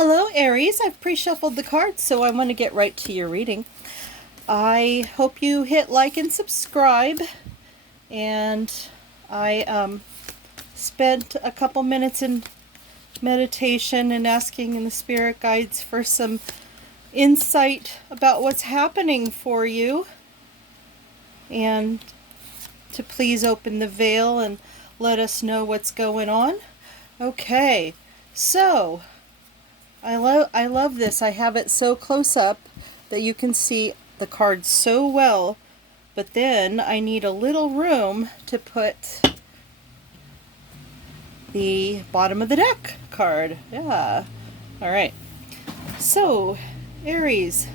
Hello, Aries. I've pre-shuffled the cards, so I want to get right to your reading. I hope you hit like and subscribe. And I spent a couple minutes in meditation and asking in the spirit guides for some insight about what's happening for you, and to please open the veil and let us know what's going on. Okay, so I love this. I have it so close up that you can see the cards so well, but then I need a little room to put the bottom of the deck card. Yeah. All right. So, Aries,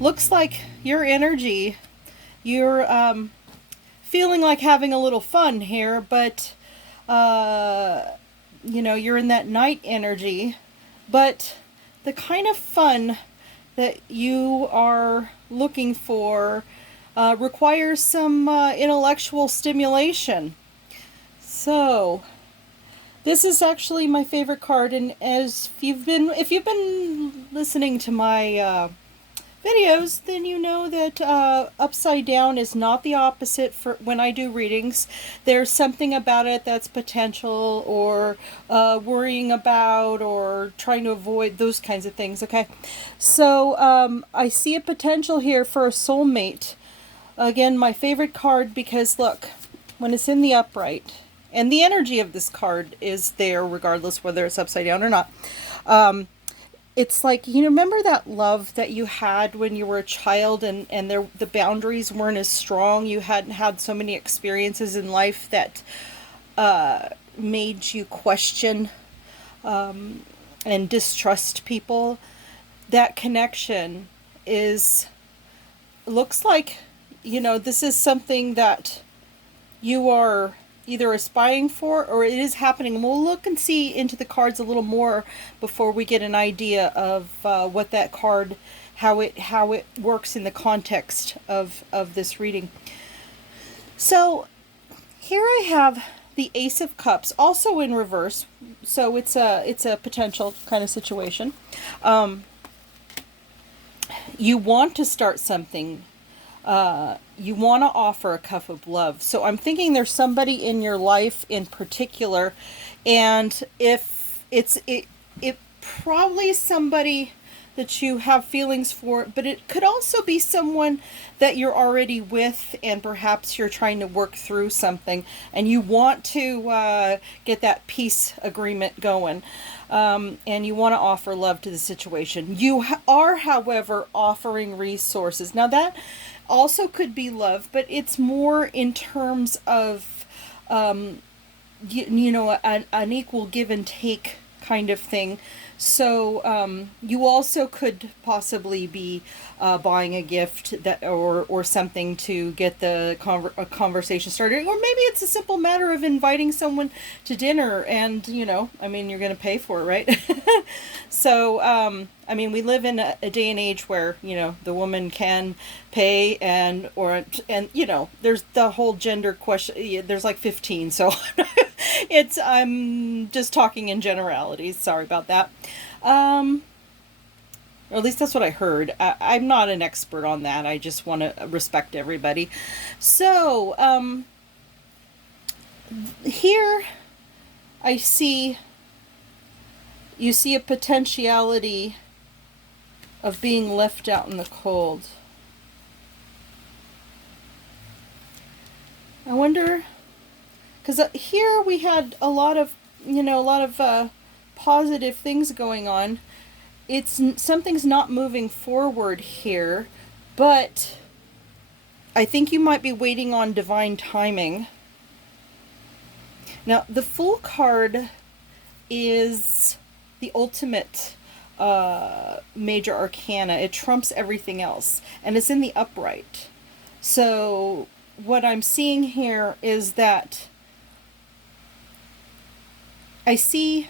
looks like your energy, you're feeling like having a little fun here, but you're in that night energy. But the kind of fun that you are looking for requires some intellectual stimulation. So, this is actually my favorite card, and if you've been listening to my videos, then you know that upside down is not the opposite for when I do readings. There's something about it that's potential, or worrying about, or trying to avoid, those kinds of things. Okay, so I see a potential here for a soulmate. Again, my favorite card, because look, when it's in the upright, and the energy of this card is there regardless whether it's upside down or not. It's like, remember that love that you had when you were a child, and the boundaries weren't as strong. You hadn't had so many experiences in life that made you question and distrust people. That connection looks like, this is something that you are either aspiring for, or it is happening. And we'll look and see into the cards a little more before we get an idea of what that card, how it works in the context of this reading. So here I have the Ace of Cups, also in reverse. So it's a potential kind of situation. You want to start something. You want to offer a cup of love. So I'm thinking there's somebody in your life in particular, and if it probably is somebody that you have feelings for, but it could also be someone that you're already with, and perhaps you're trying to work through something, and you want to get that peace agreement going. And you want to offer love to the situation. You are, however, offering resources. Now that also could be love, but it's more in terms of, an equal give and take kind of thing. So you also could possibly be buying a gift that, or something to get the a conversation started, or maybe it's a simple matter of inviting someone to dinner, and you're going to pay for it, right? So we live in a day and age where the woman can pay, and there's the whole gender question. There's like 15, so I'm just talking in generalities. Sorry about that. Or at least that's what I heard. I'm not an expert on that. I just want to respect everybody. So here you see a potentiality of being left out in the cold. I wonder, because here we had a lot of positive things going on. Something's not moving forward here, but I think you might be waiting on divine timing. Now, the Fool card is the ultimate major arcana. It trumps everything else, and it's in the upright. So what I'm seeing here is that I see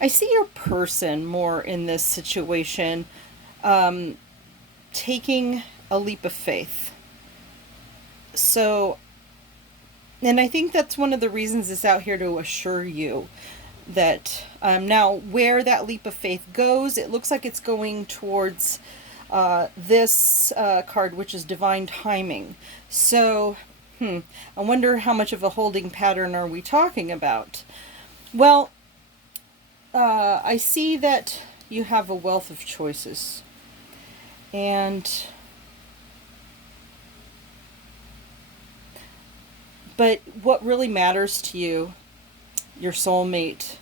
your person more in this situation, taking a leap of faith. So, and I think that's one of the reasons it's out here to assure you that now where that leap of faith goes, it looks like it's going towards this card, which is divine timing. So I wonder how much of a holding pattern are we talking about. Well, I see that you have a wealth of choices, and but what really matters to you, your soulmate,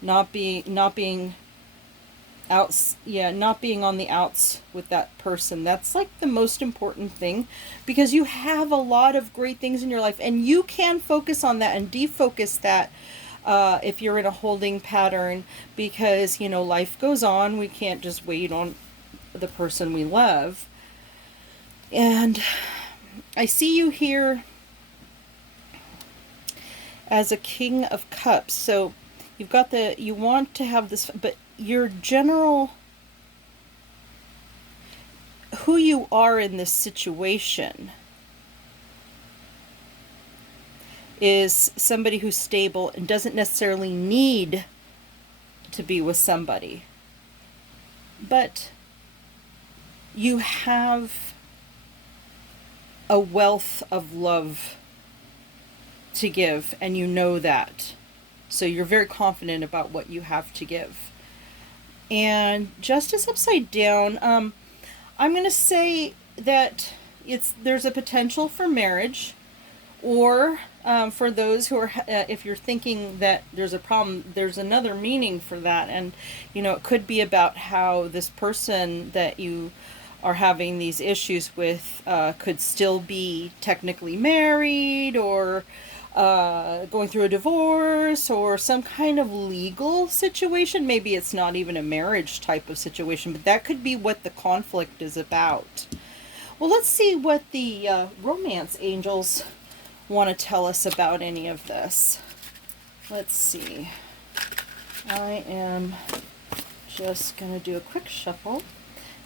not being outs, yeah, not being on the outs with that person. That's like the most important thing, because you have a lot of great things in your life, and you can focus on that and defocus that if you're in a holding pattern, because life goes on. We can't just wait on the person we love. And I see you here as a King of Cups. So you've got you want to have this, but your general, who you are in this situation, is somebody who's stable and doesn't necessarily need to be with somebody. But you have a wealth of love to give, and you know that. So you're very confident about what you have to give. And Justice upside down, I'm going to say that there's a potential for marriage, or for those who are, if you're thinking that there's a problem, there's another meaning for that. And it could be about how this person that you are having these issues with could still be technically married, or going through a divorce, or some kind of legal situation. Maybe it's not even a marriage type of situation, but that could be what the conflict is about. Well, let's see what the romance angels want to tell us about any of this. Let's see. I am just going to do a quick shuffle.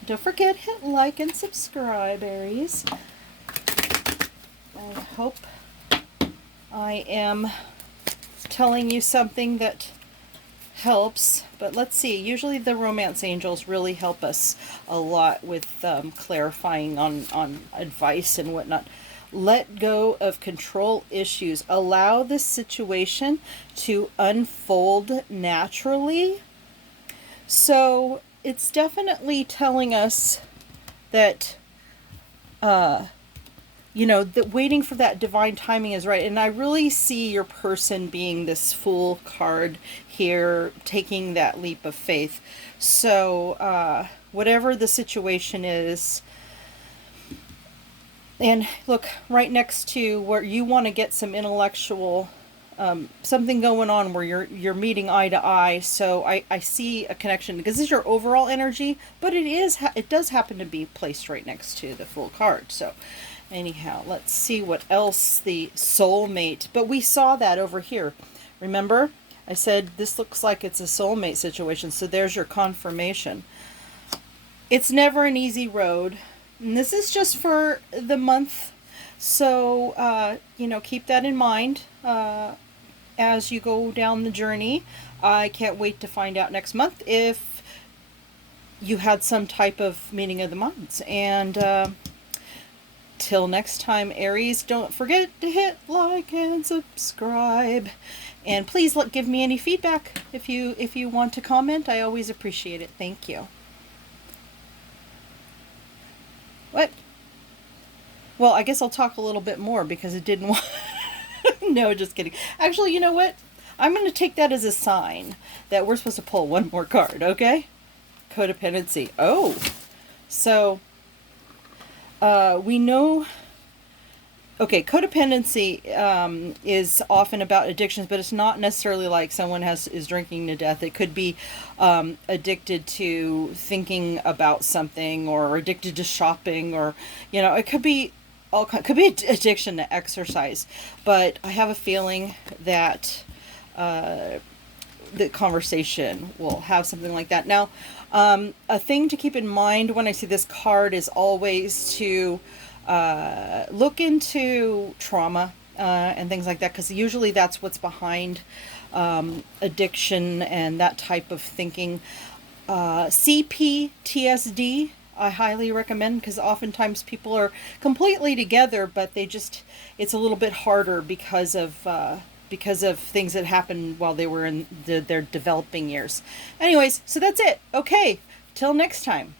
Don't forget, hit like and subscribe, Aries. I hope I am telling you something that helps. But let's see. Usually the romance angels really help us a lot with clarifying on advice and whatnot. Let go of control issues. Allow this situation to unfold naturally. So it's definitely telling us that that waiting for that divine timing is right. And I really see your person being this Fool card here, taking that leap of faith. So whatever the situation is, and look, right next to where you want to get some intellectual something going on where you're meeting eye to eye. So I see a connection, because this is your overall energy, but it does happen to be placed right next to the Fool card. So anyhow, let's see what else the soulmate. But we saw that over here. Remember, I said this looks like it's a soulmate situation. So there's your confirmation. It's never an easy road. And this is just for the month. So, keep that in mind as you go down the journey. I can't wait to find out next month if you had some type of meeting of the minds. And till next time, Aries, don't forget to hit like and subscribe. And please give me any feedback if you want to comment. I always appreciate it. Thank you. What? Well, I guess I'll talk a little bit more because it didn't want... No, just kidding. Actually, you know what? I'm going to take that as a sign that we're supposed to pull one more card, okay? Codependency. Oh. So, we know... Okay, codependency is often about addictions, but it's not necessarily like someone is drinking to death. It could be addicted to thinking about something, or addicted to shopping, or it could be addiction to exercise. But I have a feeling that the conversation will have something like that. Now, a thing to keep in mind when I see this card is always to look into trauma and things like that, because usually that's what's behind addiction and that type of thinking. CPTSD, I highly recommend, because oftentimes people are completely together, but it's a little bit harder because of things that happened while they were in their developing years. Anyways, so that's it. Okay, till next time.